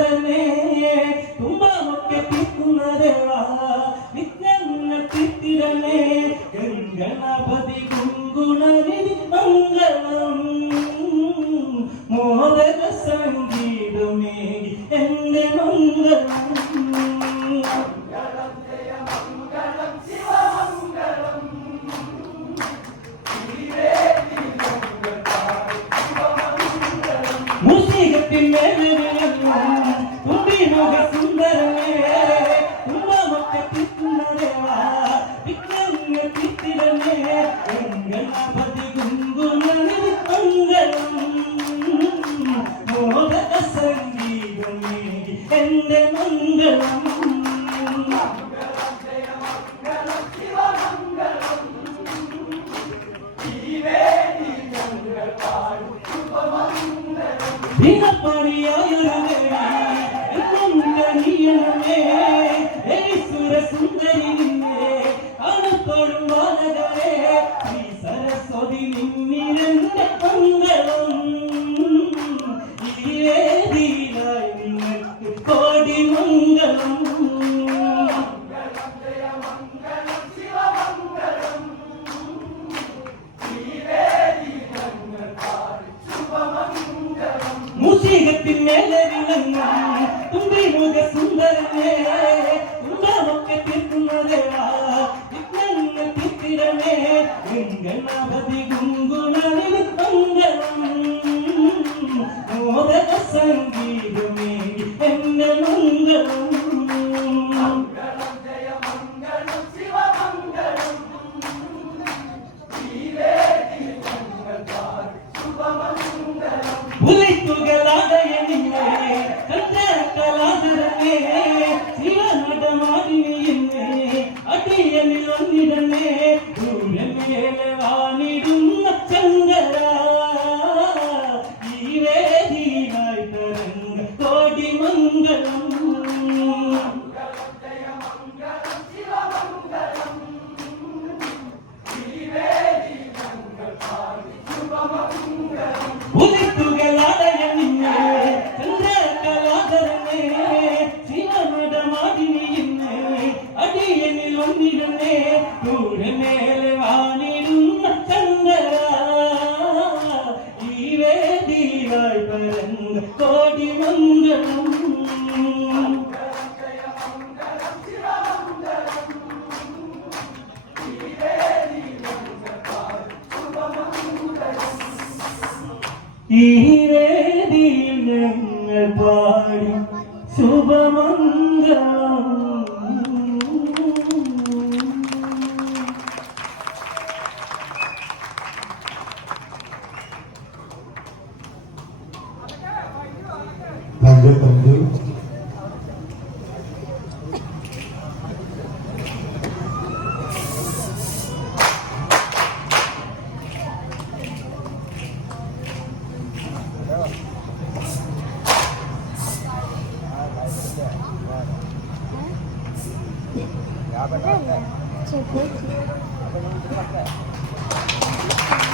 സുന്ദരനെ തുമ്പമൊക്കെ തീർക്കുന്നതേവാ വിജ്ഞാനങ്ങൾ തീർത്തിടണേ ഗംഗണപതി ഗുങ്കുണനിധി മംഗളം മോദക സംഗീതമേ എന്റെ മംഗളം മുസികത്തിൻ മേലെ തുമ്പിമുഖ സുന്ദരനെ തുമ്പമൊക്കെ തീർക്കുന്നതേവാ വിജ്ഞാനങ്ങൾ തീർത്തിടണേ ഗംഗണപതി ഗുങ്കുണനിധി മംഗളം മോദക സംഗീതമേ എന്റെ മംഗളം കാണത്തോടും ബാലകരെ ശ്രീ സരസ്വതി നിന്നിരന്റെ മംഗളം ഈ വേദിയിലായി നിങ്ങൾക്ക് കോടി മംഗളം മുസികത്തിൻ മേലെ വിളങ്ങും തുമ്പിമുഖ സുന്ദരനെ തുമ്പമൊക്കെ തീർക്കുന്നതേവാ വിജ്ഞാനങ്ങൾ തീർത്തിടണേ ഗംഗണപതി ഗുങ്കുണനിധി മംഗളം മോദക സംഗീതമേ എന്റെ മംഗളം ഉലൈത്തുകളാടയണിഞ്ഞേ കലാധരനെ ശിവനടമാടിനിയെന്നേ അടിയനിൽ വന്നിടണേ ദൂരമേലെ വാണിടുന്ന ചന്ദ്ര ഈ വേദിയിലായി തരംഗ കോടി മംഗളം ഉദിത്തുകളാടയണിഞ്ഞേ ചന്ദ്രകലാധരനെ ശിവനടമാടിനിയെന്നേ അടിയനിൽ വന്നിടണേ ദൂരമേലെ വാണിടുന്ന ചന്ദ്ര ഈ വേദിയിലായി പരന്ന കോടി മംഗളം ഈ വേദിയിൽ ഞങ്ങൾ പാടി ശുഭമംഗളം Ya,